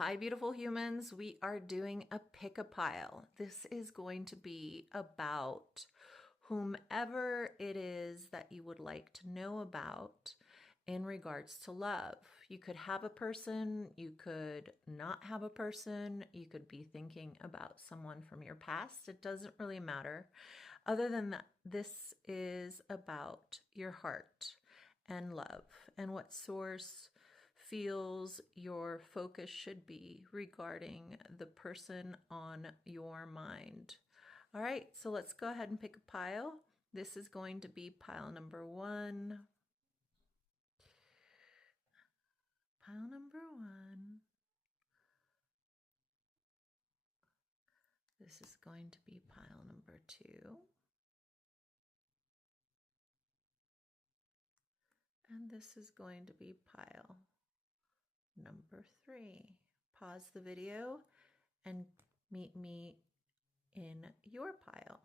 Hi, beautiful humans. We are doing a pick a pile. This is going to be about whomever it is that you would like to know about in regards to love. You could have a person, you could not have a person, you could be thinking about someone from your past. It doesn't really matter. Other than that, this is about your heart and love and what source feels your focus should be regarding the person on your mind. All right, so let's go ahead and pick a pile. This is going to be pile number 1. Pile number 1. This is going to be pile number 2. And this is going to be pile number 3. Pause the video and meet me in your pile.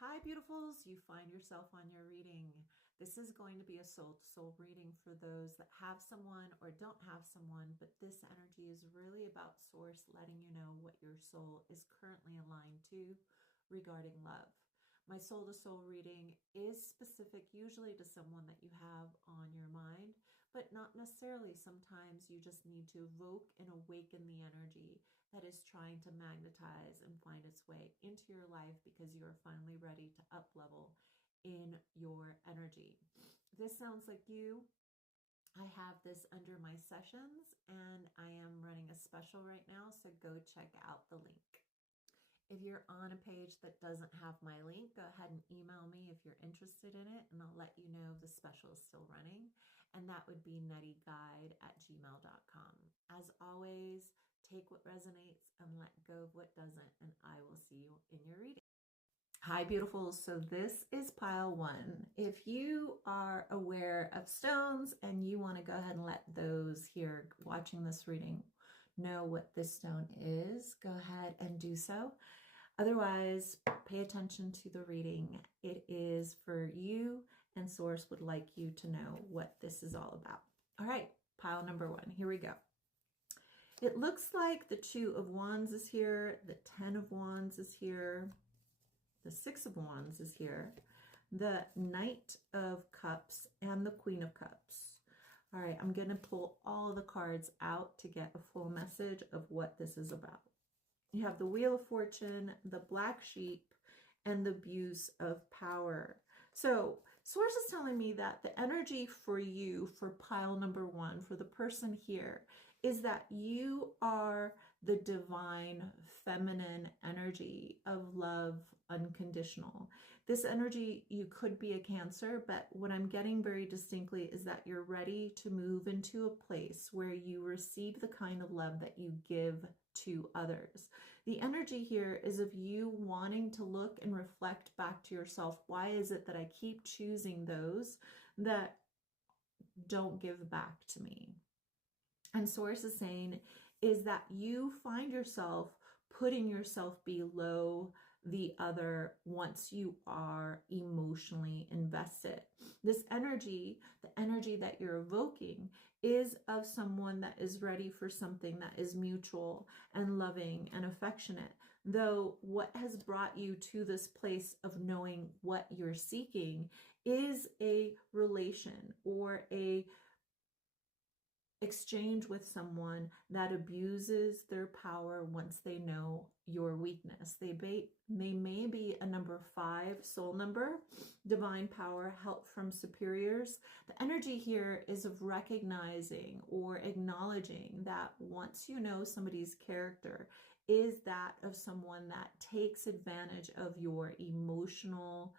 Hi, beautifuls. You find yourself on your reading. This is going to be a soul-to-soul reading for those that have someone or don't have someone, but this energy is really about source letting you know what your soul is currently aligned to regarding love. My soul-to-soul reading is specific usually to someone that you have on your mind, but not necessarily. Sometimes you just need to evoke and awaken the energy that is trying to magnetize and find its way into your life because you are finally ready to up level in your energy. This sounds like you. I have this under my sessions and I am running a special right now, so go check out the link. If you're on a page that doesn't have my link, go ahead and email me if you're interested in it, and I'll let you know the special is still running. And that would be neryguide@gmail.com. As always, take what resonates and let go of what doesn't, and I will see you in your reading. Hi, beautifuls. So this is pile 1. If you are aware of stones and you want to go ahead and let those here watching this reading know what this stone is, go ahead and do so. Otherwise, pay attention to the reading. It is for you, and Source would like you to know what this is all about. All right, pile number 1. Here we go. It looks like the 2 of Wands is here, the 10 of Wands is here, the 6 of Wands is here, the Knight of Cups, and the Queen of Cups. All right, I'm going to pull all of the cards out to get a full message of what this is about. You have the Wheel of Fortune, the Black Sheep, and the Abuse of Power. So Source is telling me that the energy for you, for pile number 1, for the person here, is that you are the divine feminine energy of love, unconditional. This energy, you could be a Cancer, but what I'm getting very distinctly is that you're ready to move into a place where you receive the kind of love that you give to others. The energy here is of you wanting to look and reflect back to yourself. Why is it that I keep choosing those that don't give back to me? And Source is saying is that you find yourself putting yourself below the other once you are emotionally invested. This energy, the energy that you're evoking, is of someone that is ready for something that is mutual and loving and affectionate. Though what has brought you to this place of knowing what you're seeking is a relation or a exchange with someone that abuses their power once they know your weakness. They may be a number 5 soul number, divine power, help from superiors. The energy here is of recognizing or acknowledging that once you know somebody's character is that of someone that takes advantage of your emotional,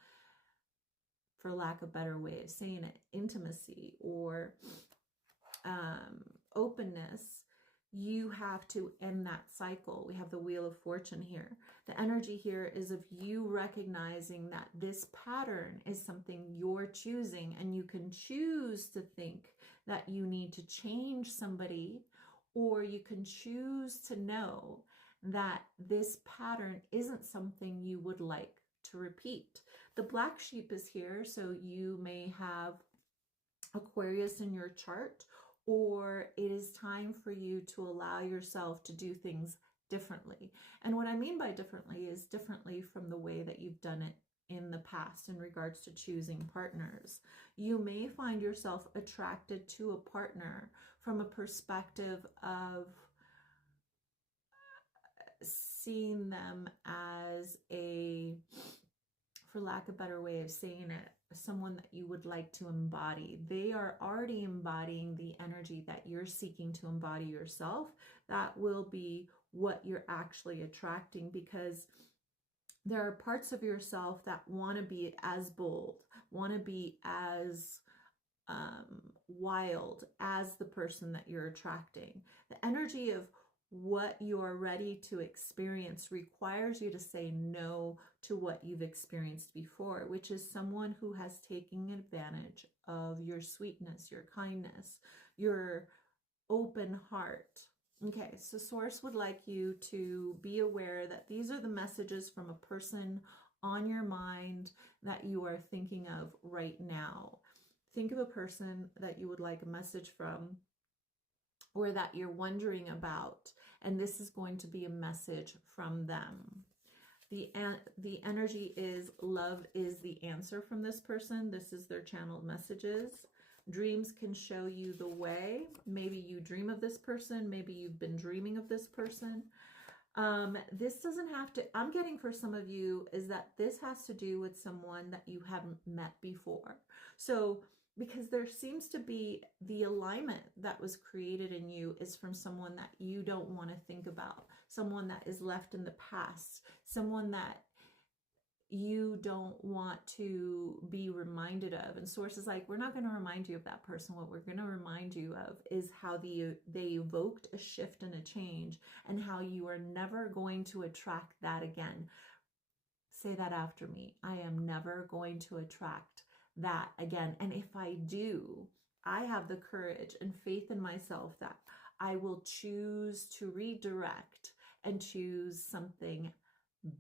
for lack of a better way of saying it, intimacy or openness, you have to end that cycle. We have the Wheel of Fortune here. The energy here is of you recognizing that this pattern is something you're choosing, and you can choose to think that you need to change somebody, or you can choose to know that this pattern isn't something you would like to repeat. The Black Sheep is here, so you may have Aquarius in your chart, or it is time for you to allow yourself to do things differently. And what I mean by differently is differently from the way that you've done it in the past in regards to choosing partners. You may find yourself attracted to a partner from a perspective of seeing them as a, for lack of a better way of saying it, someone that you would like to embody. They are already embodying the energy that you're seeking to embody yourself. That will be what you're actually attracting, because there are parts of yourself that want to be as bold, want to be as wild as the person that you're attracting. The energy of what you're ready to experience requires you to say no to what you've experienced before, which is someone who has taken advantage of your sweetness, your kindness, your open heart. Okay, so Source would like you to be aware that these are the messages from a person on your mind that you are thinking of right now. Think of a person that you would like a message from, or that you're wondering about, and this is going to be a message from them. The energy is love is the answer from this person. This is their channeled messages. Dreams can show you the way. Maybe you dream of this person. Maybe you've been dreaming of this person. This doesn't have to, I'm getting for some of you is that this has to do with someone that you haven't met before. So, because there seems to be the alignment that was created in you is from someone that you don't want to think about, someone that is left in the past, someone that you don't want to be reminded of. And Source is like, we're not going to remind you of that person. What we're going to remind you of is how they evoked a shift and a change, and how you are never going to attract that again. Say that after me. I am never going to attract that again. And if I do, I have the courage and faith in myself that I will choose to redirect and choose something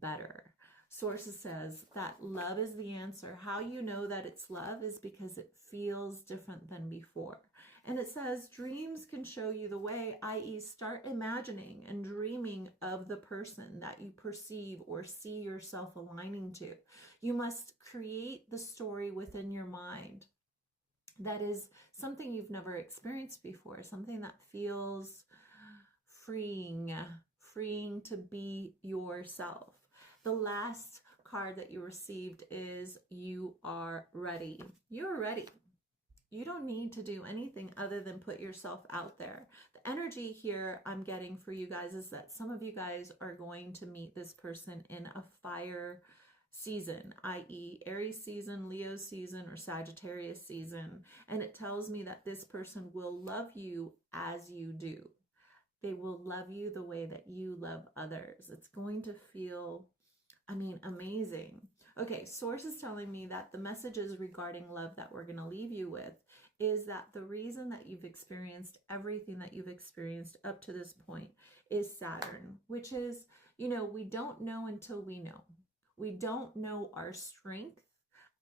better. Sources says that love is the answer. How you know that it's love is because it feels different than before. And it says dreams can show you the way, i.e. start imagining and dreaming of the person that you perceive or see yourself aligning to. You must create the story within your mind that is something you've never experienced before, something that feels freeing to be yourself. The last card that you received is you are ready. You're ready. You don't need to do anything other than put yourself out there. The energy here I'm getting for you guys is that some of you guys are going to meet this person in a fire season, i.e. Aries season, Leo season, or Sagittarius season. And it tells me that this person will love you as you do. They will love you the way that you love others. It's going to feel, amazing. Okay, Source is telling me that the messages regarding love that we're going to leave you with is that the reason that you've experienced everything that you've experienced up to this point is Saturn, which is, we don't know until we know. We don't know our strength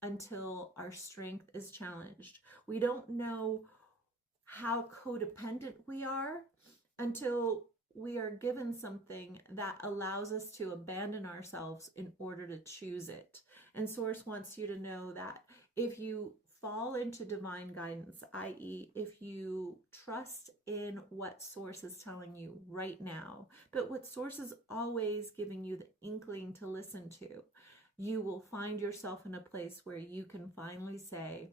until our strength is challenged. We don't know how codependent we are until we are given something that allows us to abandon ourselves in order to choose it. And Source wants you to know that if you fall into divine guidance, i.e. if you trust in what Source is telling you right now, but what Source is always giving you the inkling to listen to, you will find yourself in a place where you can finally say,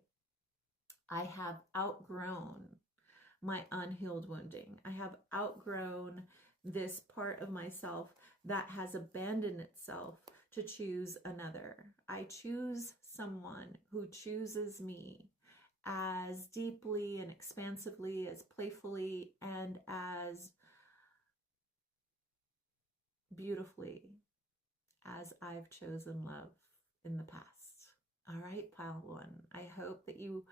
I have outgrown my unhealed wounding. I have outgrown this part of myself that has abandoned itself to choose another. I choose someone who chooses me as deeply and expansively, as playfully, and as beautifully as I've chosen love in the past. All right, pile one. I hope that you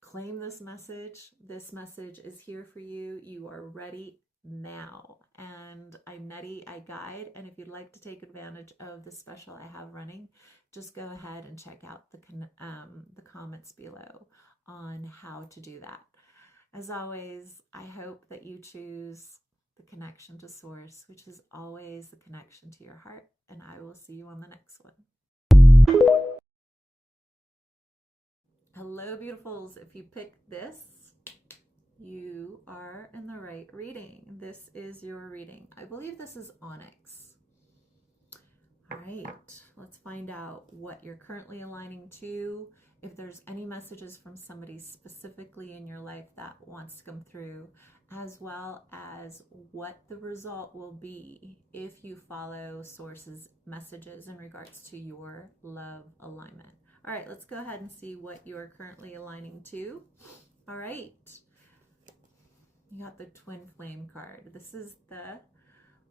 claim this message. This message is here for you. You are ready now. And I'm Nety, I guide. And if you'd like to take advantage of the special I have running, just go ahead and check out the comments below on how to do that. As always, I hope that you choose the connection to Source, which is always the connection to your heart. And I will see you on the next one. Hello, beautifuls. If you picked this, you are in the right reading. This is your reading. I believe this is Onyx. All right, let's find out what you're currently aligning to. If there's any messages from somebody specifically in your life that wants to come through, as well as what the result will be if you follow Source's messages in regards to your love alignment. All right, let's go ahead and see what you are currently aligning to. All right, you got the Twin Flame card. This is the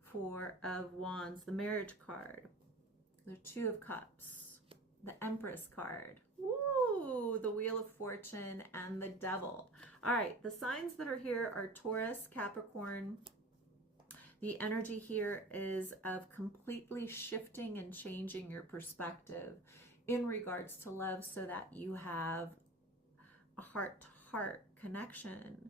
Four of Wands, the Marriage card, the Two of Cups, the Empress card, woo, the Wheel of Fortune, and the Devil. All right, the signs that are here are Taurus, Capricorn. The energy here is of completely shifting and changing your perspective in regards to love so that you have a heart-to-heart connection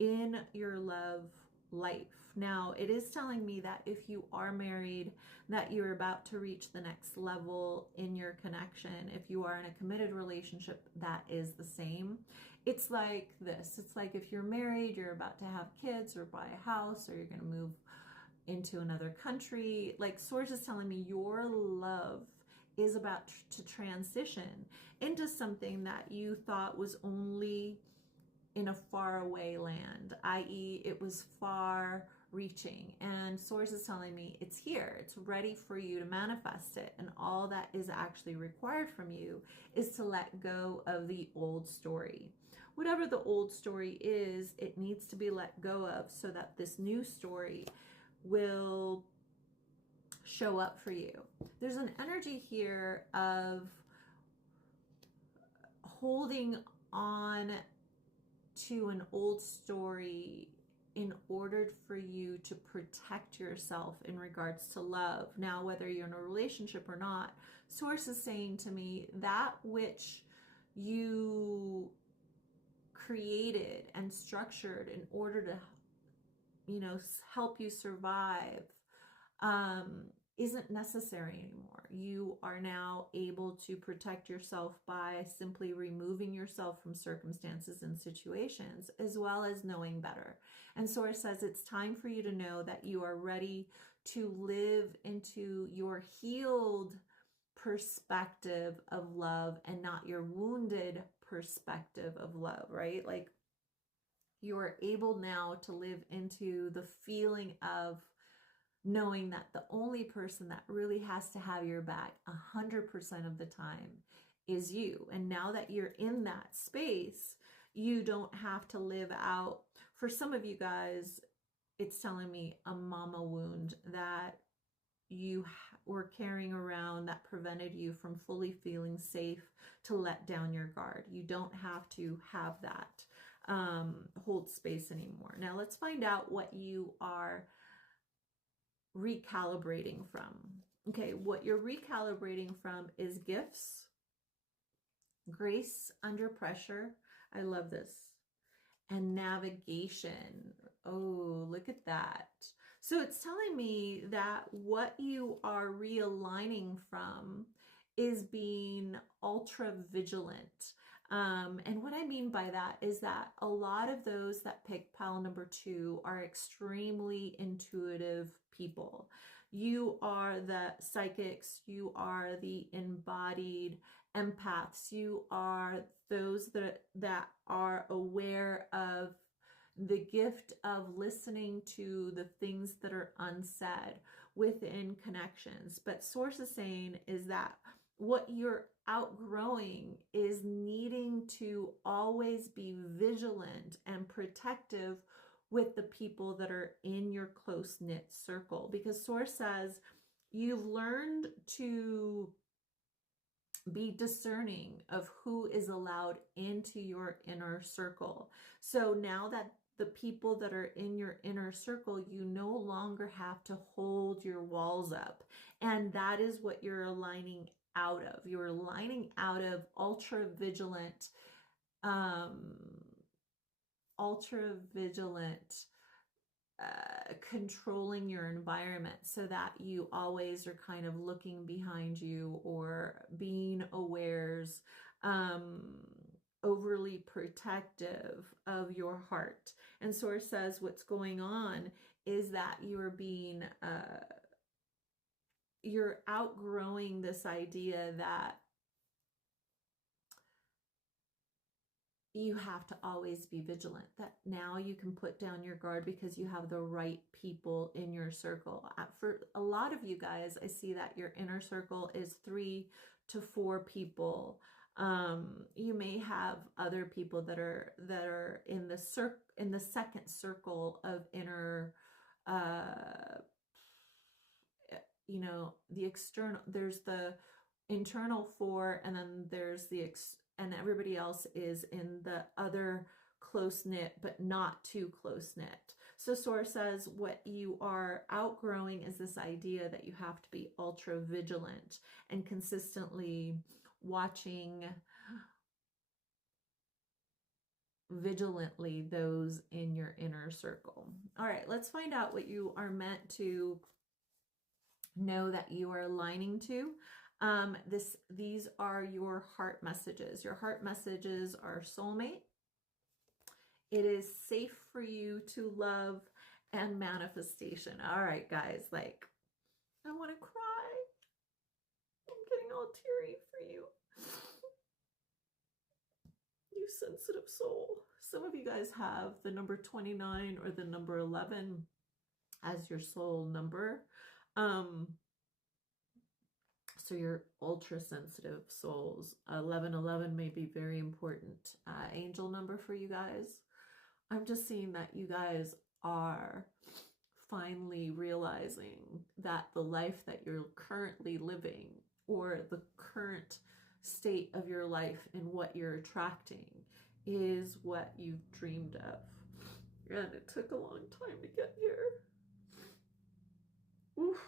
in your love life. Now, it is telling me that if you are married, that you're about to reach the next level in your connection. If you are in a committed relationship, that is the same. It's like this. It's like if you're married, you're about to have kids or buy a house, or you're going to move into another country. Like Source is telling me your love is about to transition into something that you thought was only in a faraway land, i.e. it was far reaching, and Source is telling me it's here, it's ready for you to manifest it, and all that is actually required from you is to let go of the old story. Whatever the old story is, it needs to be let go of so that this new story will show up for you. There's an energy here of holding on to an old story in order for you to protect yourself in regards to love. Now, whether you're in a relationship or not, Source is saying to me that which you created and structured in order to, help you survive, isn't necessary anymore. You are now able to protect yourself by simply removing yourself from circumstances and situations, as well as knowing better. And Source says it's time for you to know that you are ready to live into your healed perspective of love and not your wounded perspective of love, right? Like you are able now to live into the feeling of knowing that the only person that really has to have your back 100% of the time is you. And now that you're in that space, you don't have to live out, for some of you guys, it's telling me a mama wound that you were carrying around that prevented you from fully feeling safe to let down your guard. You don't have to have that hold space anymore. Now let's find out what you are recalibrating from. Okay, what you're recalibrating from is gifts, grace under pressure. I love this. And navigation. Oh, look at that. So it's telling me that what you are realigning from is being ultra vigilant. And what I mean by that is that a lot of those that pick pile number 2 are extremely intuitive people. You are the psychics, you are the embodied empaths, you are those that are aware of the gift of listening to the things that are unsaid within connections. But Source is saying is that what you're outgrowing is needing to always be vigilant and protective with the people that are in your close-knit circle, because Source says you've learned to be discerning of who is allowed into your inner circle. So now that the people that are in your inner circle, you no longer have to hold your walls up. And that is what you're aligning out of. You're aligning out of ultra vigilant ultra vigilant, controlling your environment so that you always are kind of looking behind you or being awares, overly protective of your heart. And Source says what's going on is that you are being, you're outgrowing this idea that you have to always be vigilant, that now you can put down your guard because you have the right people in your circle. For a lot of you guys, I see that your inner circle is 3 to 4 people. You may have other people that are in the second circle of inner, you know, the external. There's the internal 4, and then there's and everybody else is in the other close-knit, but not too close-knit. So Source says what you are outgrowing is this idea that you have to be ultra vigilant and consistently watching vigilantly those in your inner circle. All right, let's find out what you are meant to know that you are aligning to. These are your heart messages. Your heart messages are soulmate. It is safe for you to love, and manifestation. All right, guys, like, I want to cry. I'm getting all teary for you. You sensitive soul. Some of you guys have the number 29 or the number 11 as your soul number. So you're ultra sensitive souls. 1111 may be very important angel number for you guys. I'm just seeing that you guys are finally realizing that the life that you're currently living, or the current state of your life and what you're attracting, is what you've dreamed of. And it took a long time to get here. Oof.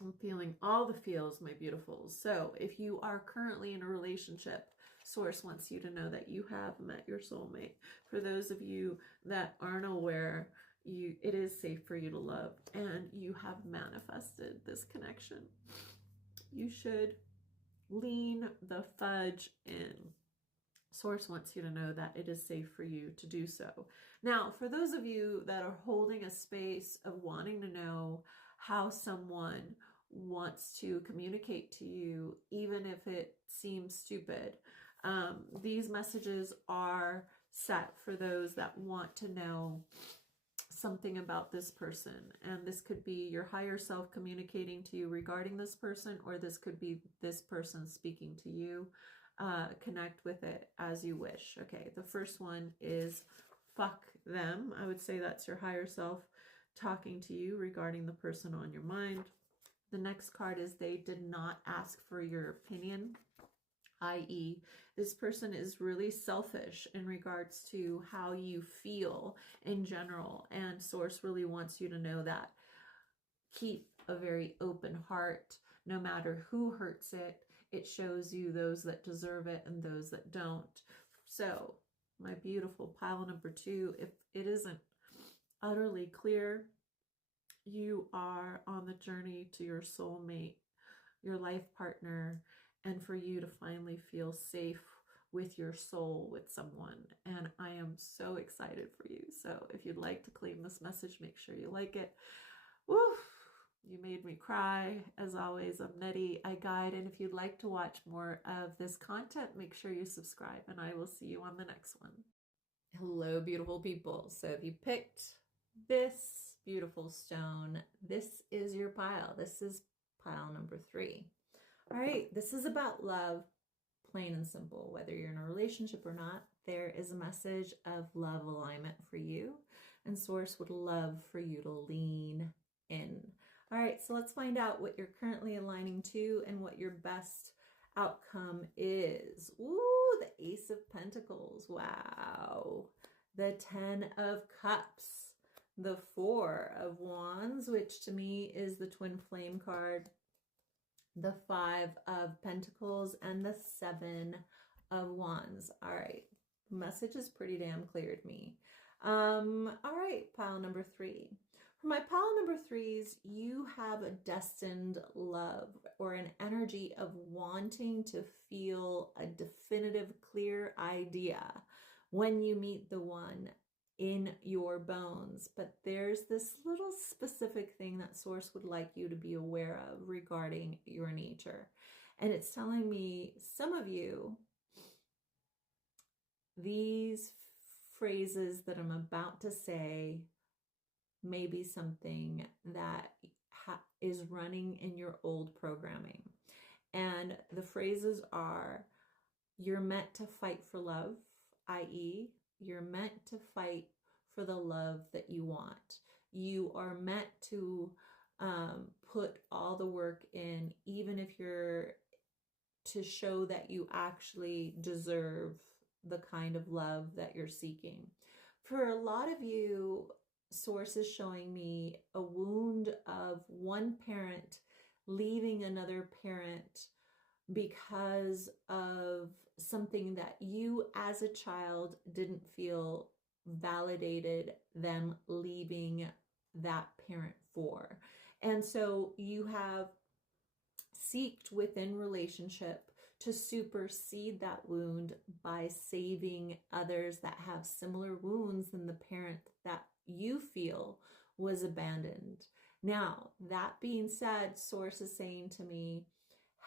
I'm feeling all the feels, my beautifuls. So if you are currently in a relationship, Source wants you to know that you have met your soulmate. For those of you that aren't aware, it is safe for you to love, and you have manifested this connection. You should lean the fudge in. Source wants you to know that it is safe for you to do so. Now, for those of you that are holding a space of wanting to know how someone wants to communicate to you, even if it seems stupid, these messages are set for those that want to know something about this person. And this could be your higher self communicating to you regarding this person, or this could be this person speaking to you. Connect with it as you wish. Okay, the first one is fuck them. I would say that's your higher self talking to you regarding the person on your mind. The next card is they did not ask for your opinion, i.e., this person is really selfish in regards to how you feel in general, and Source really wants you to know that. Keep a very open heart, no matter who hurts it. It shows you those that deserve it and those that don't. So, my beautiful pile number 2, if it isn't utterly clear, you are on the journey to your soulmate, your life partner, and for you to finally feel safe with your soul with someone. And I am so excited for you. So if you'd like to claim this message, make sure you like it. Woo! You made me cry. As always, I'm Nety, I guide. And if you'd like to watch more of this content, make sure you subscribe, and I will see you on the next one. Hello, beautiful people. So if you picked this beautiful stone, this is your pile. This is pile number 3. All right, this is about love, plain and simple. Whether you're in a relationship or not, there is a message of love alignment for you, and Source would love for you to lean in. All right, so let's find out what you're currently aligning to and what your best outcome is. Ooh, the Ace of Pentacles. Wow. The 10 of Cups. The 4 of Wands, which to me is the twin flame card. The 5 of Pentacles and the 7 of Wands. All right, The message is pretty damn clear to me. All right, pile number 3. For my pile number 3s, you have a destined love or an energy of wanting to feel a definitive, clear idea when you meet the one in your bones. But there's this little specific thing that Source would like you to be aware of regarding your nature. And it's telling me some of you, these phrases that I'm about to say may be something that is running in your old programming. And the phrases are, you're meant to fight for love, i.e., you're meant to fight for the love that you want. You are meant to put all the work in, even if you're to show that you actually deserve the kind of love that you're seeking. For a lot of you, Source is showing me a wound of one parent leaving another parent because of something that you as a child didn't feel validated them leaving that parent for. And so you have seeked within relationship to supersede that wound by saving others that have similar wounds than the parent that you feel was abandoned. Now, that being said, Source is saying to me,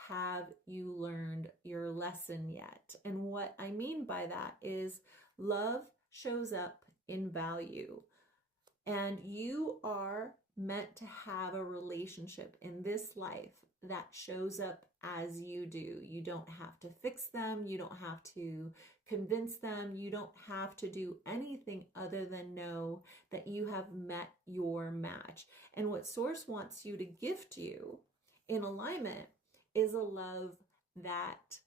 have you learned your lesson yet? And what I mean by that is love shows up in value. And you are meant to have a relationship in this life that shows up as you do. You don't have to fix them. You don't have to convince them. You don't have to do anything other than know that you have met your match. And what Source wants you to gift you in alignment is a love that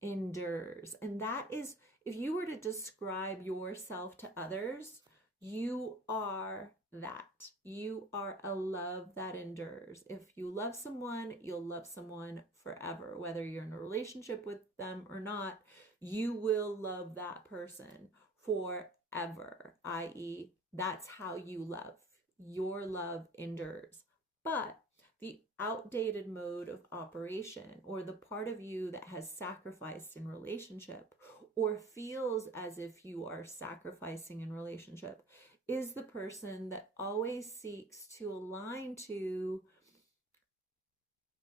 endures. And that is, if you were to describe yourself to others, you are that. You are a love that endures. If you love someone, you'll love someone forever. Whether you're in a relationship with them or not, you will love that person forever, i.e., that's how you love. Your love endures. But the outdated mode of operation, or the part of you that has sacrificed in relationship or feels as if you are sacrificing in relationship, is the person that always seeks to align to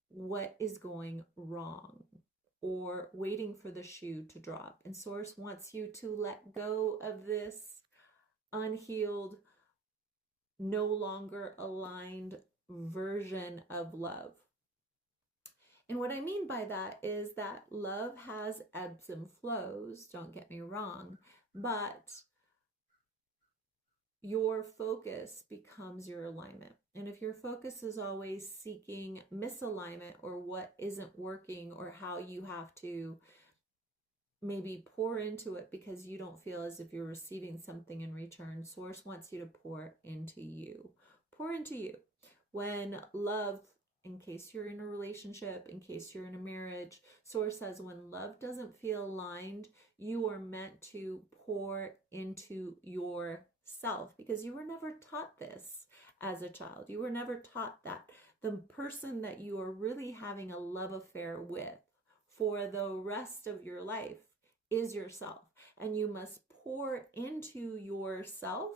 what is going wrong or waiting for the shoe to drop. And Source wants you to let go of this unhealed, no longer aligned version of love. And what I mean by that is that love has ebbs and flows, don't get me wrong, but your focus becomes your alignment. And if your focus is always seeking misalignment or what isn't working or how you have to maybe pour into it because you don't feel as if you're receiving something in return, Source wants you to pour into you. Pour into you. When love, in case you're in a relationship, in case you're in a marriage, Source says when love doesn't feel aligned, you are meant to pour into yourself, because you were never taught this as a child. You were never taught that the person that you are really having a love affair with for the rest of your life is yourself. And you must pour into yourself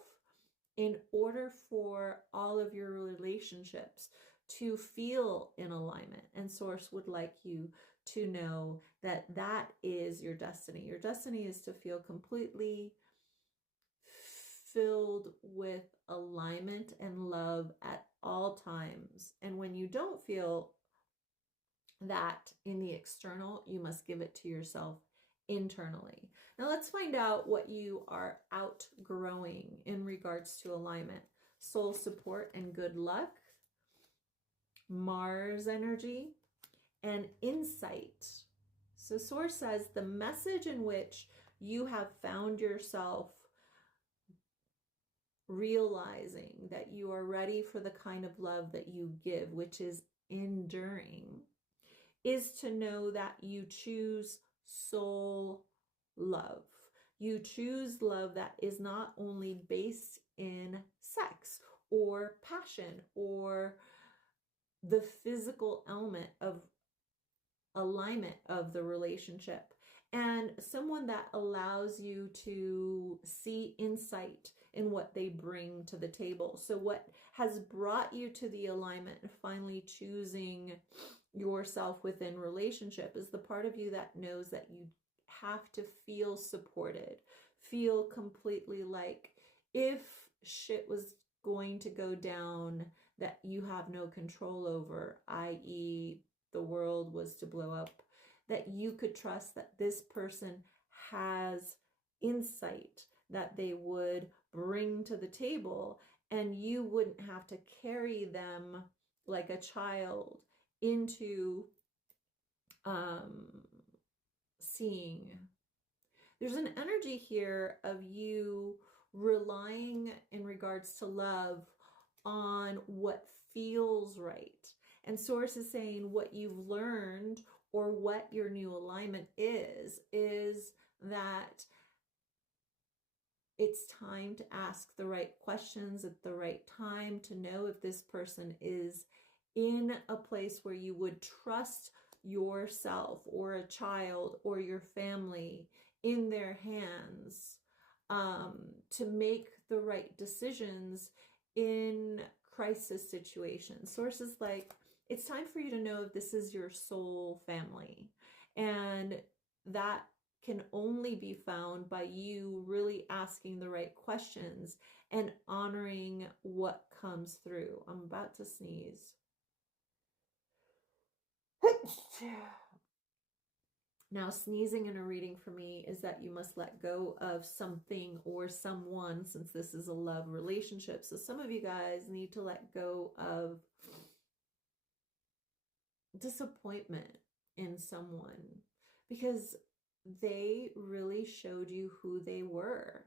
in order for all of your relationships to feel in alignment. And Source would like you to know that that is your destiny. Your destiny is to feel completely filled with alignment and love at all times. And when you don't feel that in the external, you must give it to yourself internally. Now let's find out what you are outgrowing in regards to alignment. Soul support and good luck, Mars energy, and insight. So Source says the message in which you have found yourself realizing that you are ready for the kind of love that you give, which is enduring, is to know that you choose soul love. You choose love that is not only based in sex or passion or the physical element of alignment of the relationship, and someone that allows you to see insight in what they bring to the table. So what has brought you to the alignment and finally choosing yourself within relationship is the part of you that knows that you have to feel supported, feel completely like if shit was going to go down that you have no control over, i.e., the world was to blow up, that you could trust that this person has insight that they would bring to the table, and you wouldn't have to carry them like a child into seeing. There's an energy here of you relying in regards to love on what feels right. And Source is saying what you've learned or what your new alignment is that it's time to ask the right questions at the right time to know if this person is in a place where you would trust yourself or a child or your family in their hands to make the right decisions in crisis situations. Source is like, it's time for you to know if this is your soul family. And that can only be found by you really asking the right questions and honoring what comes through. I'm about to sneeze. Now, sneezing in a reading for me is that you must let go of something or someone, since this is a love relationship. So some of you guys need to let go of disappointment in someone because they really showed you who they were.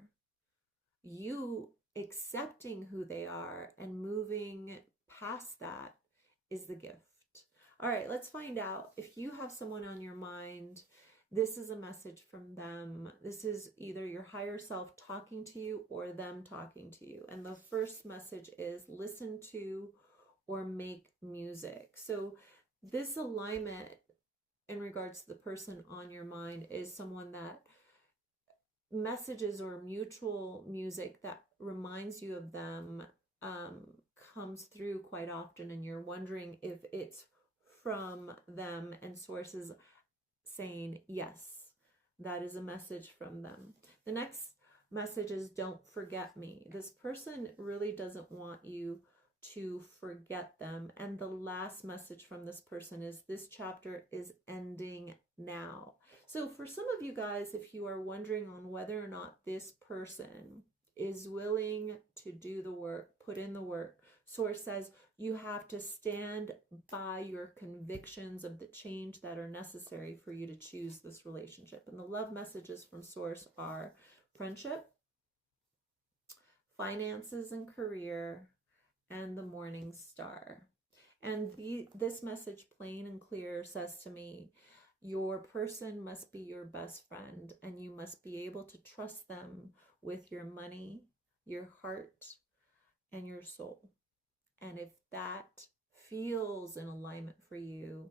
You accepting who they are and moving past that is the gift. All right, let's find out if you have someone on your mind. This is a message from them. This is either your higher self talking to you or them talking to you. And the first message is listen to or make music. So this alignment in regards to the person on your mind is someone that messages or mutual music that reminds you of them comes through quite often, and you're wondering if it's from them, and Sources saying yes, that is a message from them. The next message is don't forget me. This person really doesn't want you to forget them. And the last message from this person is this chapter is ending now. So for some of you guys, if you are wondering on whether or not this person is willing to do the work, put in the work, Source says you have to stand by your convictions of the change that are necessary for you to choose this relationship. And the love messages from Source are friendship, finances and career, and the morning star. And this message, plain and clear, says to me, your person must be your best friend, and you must be able to trust them with your money, your heart, and your soul. And if that feels in alignment for you,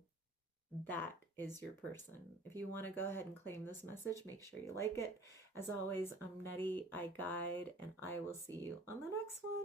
that is your person. If you want to go ahead and claim this message, make sure you like it. As always, I'm Nety, I guide, and I will see you on the next one.